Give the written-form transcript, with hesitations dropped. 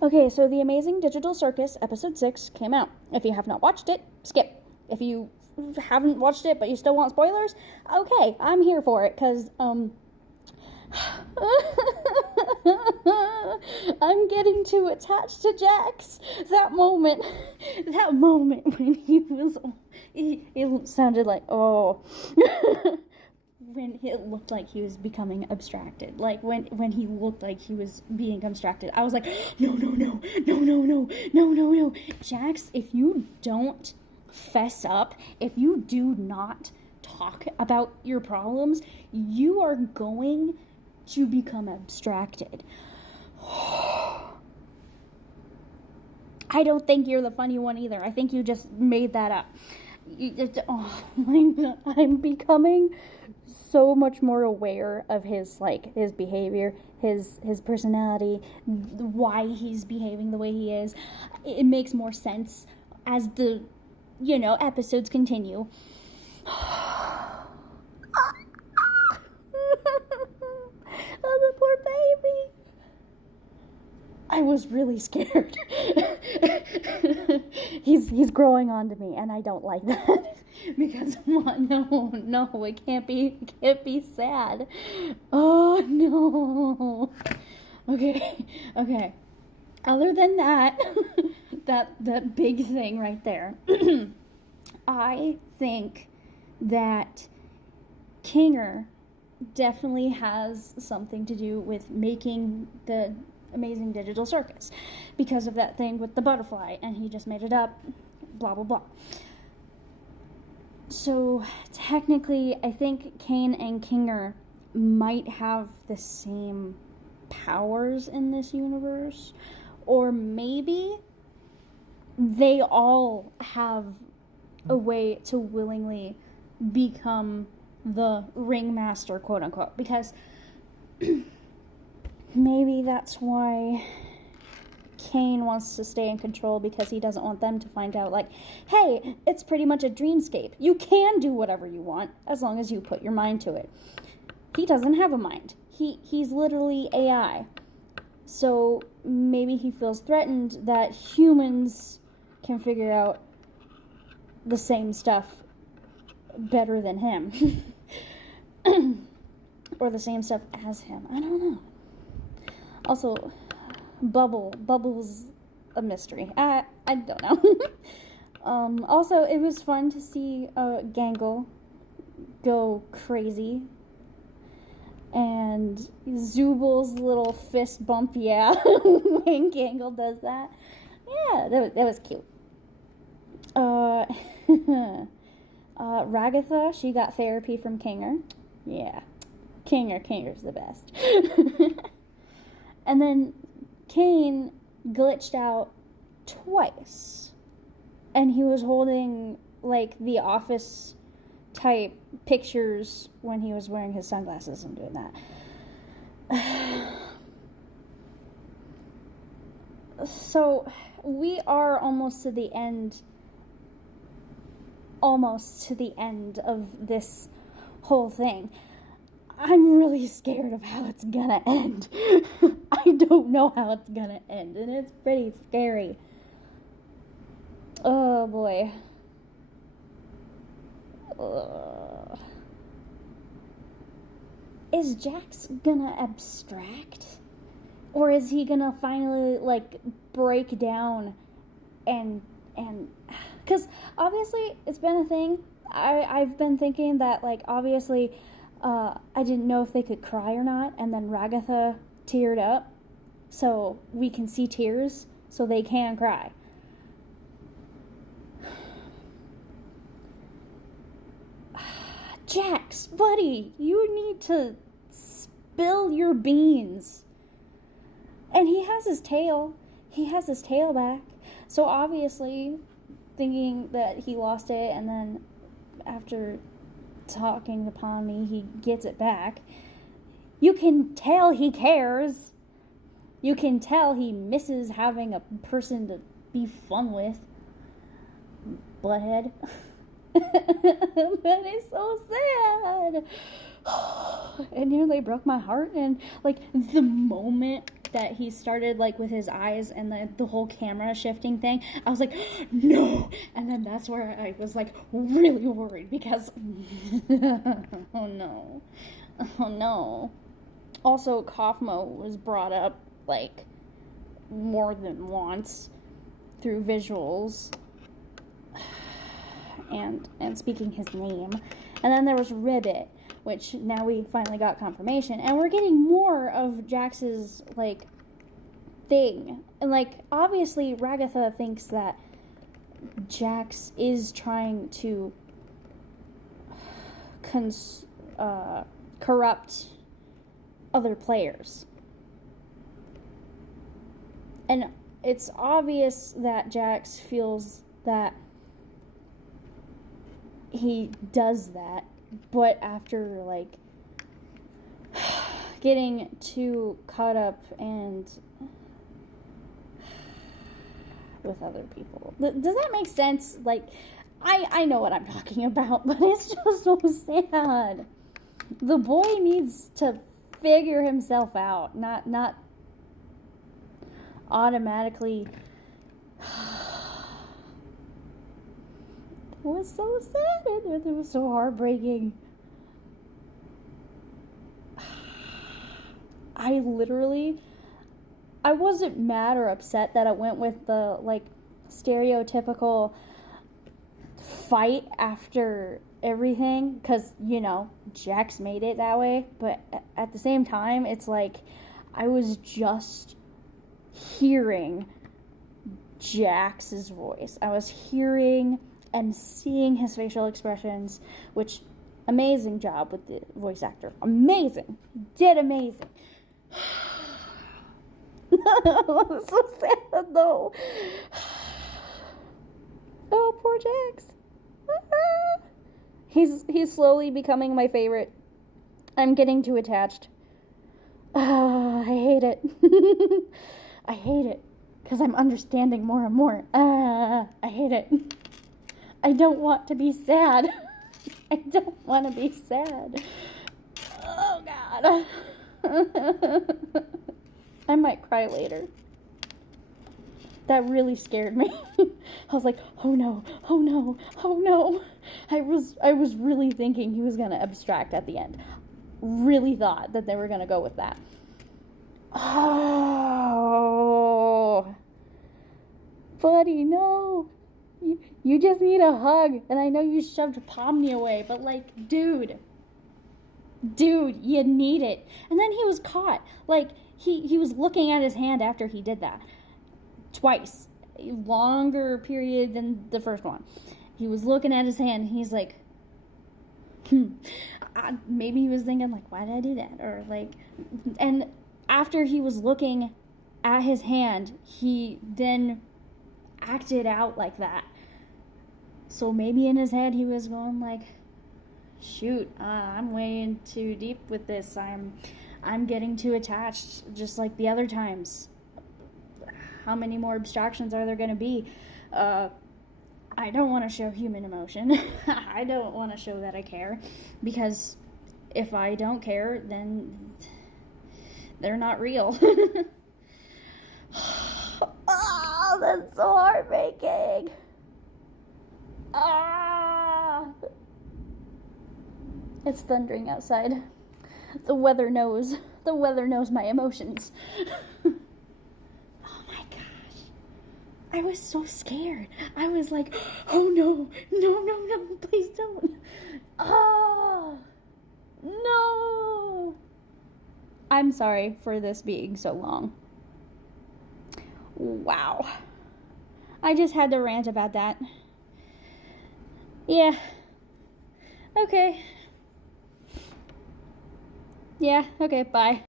Okay, so The Amazing Digital Circus, episode 6, came out. If you have not watched it, skip. If you haven't watched it but you still want spoilers, okay, I'm here for it, because, I'm getting too attached to Jax. That moment when he was, it sounded like, oh, when it looked like he was becoming abstracted, like when he looked like he was being abstracted, I was like, no, Jax, if you don't fess up, if you do not talk about your problems, you are going to become abstracted. I don't think you're the funny one either. I think you just made that up. I'm becoming so much more aware of his behavior, his personality, why he's behaving the way he is. It makes more sense as the episodes continue. Oh, the poor baby. I was really scared. He's growing onto me, and I don't like that. Because no, it can't be sad. Oh no. Okay. Other than that, that big thing right there, I think that Kinger definitely has something to do with making the Amazing Digital Circus, because of that thing with the butterfly, and he just made it up, blah blah blah. So technically, I think Kane and Kinger might have the same powers in this universe, or maybe they all have a way to willingly become the ringmaster, quote unquote, because maybe that's why Kane wants to stay in control, because he doesn't want them to find out, like, hey, it's pretty much a dreamscape. You can do whatever you want as long as you put your mind to it. He doesn't have a mind. He's literally AI. So maybe he feels threatened that humans can figure out the same stuff better than him. Or the same stuff as him. I don't know. Also, Bubble's a mystery. I don't know. Also, it was fun to see Gangle go crazy. And Zubal's little fist bump, yeah, when Gangle does that. Yeah, that was cute. Ragatha, she got therapy from Kinger. Yeah, Kinger's the best. And then Kane glitched out twice, and he was holding like the Office type pictures when he was wearing his sunglasses and doing that. So we are almost to the end of this whole thing. I'm really scared of how it's gonna end. I don't know how it's gonna end, and it's pretty scary. Oh boy. Is Jax gonna abstract? Or is he gonna finally, like, break down and because obviously it's been a thing. I've been thinking that, like, obviously I didn't know if they could cry or not, and then Ragatha teared up, so we can see tears, so they can cry. Jax, buddy, you need to spill your beans. And he has his tail. He has his tail back. So obviously, thinking that he lost it, and then after talking upon me, he gets it back. You can tell he cares. You can tell he misses having a person to be fun with. Butthead. That is so sad. It nearly broke my heart. And like the moment that he started like with his eyes and the whole camera shifting thing, I was like, no. And then that's where I was like really worried because oh no. Oh no. Also, Kaufmo was brought up like more than once through visuals and speaking his name. And then there was Ribbit, which now we finally got confirmation, and we're getting more of Jax's like thing. And like obviously Ragatha thinks that Jax is trying to corrupt other players. And it's obvious that Jax feels that he does that, but after like getting too caught up and with other people. Does that make sense? Like, I know what I'm talking about, but it's just so sad. The boy needs to figure himself out, not automatically. It was so sad. It was so heartbreaking. I wasn't mad or upset that it went with the like stereotypical fight after everything, because you know Jax made it that way, but at the same time it's like I was just hearing Jax's voice. I was hearing and seeing his facial expressions, which amazing job with the voice actor. Amazing. Did amazing. So sad though. Oh, poor Jax. He's slowly becoming my favorite. I'm getting too attached. I hate it. I hate it because I'm understanding more and more. I hate it. I don't want to be sad. I don't want to be sad. Oh God. I might cry later. That really scared me. I was like, oh no, oh no, oh no. I was really thinking he was gonna abstract at the end. Really thought that they were gonna go with that. Oh, buddy, no. You just need a hug. And I know you shoved Pomni away, but like, dude, you need it. And then he was caught. Like, he was looking at his hand after he did that. Twice. A longer period than the first one. He was looking at his hand and he's like, maybe he was thinking like, why did I do that? Or like, and after he was looking at his hand, he then acted out like that. So maybe in his head he was going like, shoot, I'm way too deep with this. I'm getting too attached, just like the other times. How many more abstractions are there going to be? I don't want to show human emotion. I don't want to show that I care, because if I don't care, then they're not real. Oh, that's so heartbreaking. It's thundering outside. The weather knows. The weather knows my emotions. Oh my gosh. I was so scared. I was like, oh no, no, please don't. Oh, no. I'm sorry for this being so long. Wow. I just had to rant about that. Yeah. Okay. Yeah, okay, bye.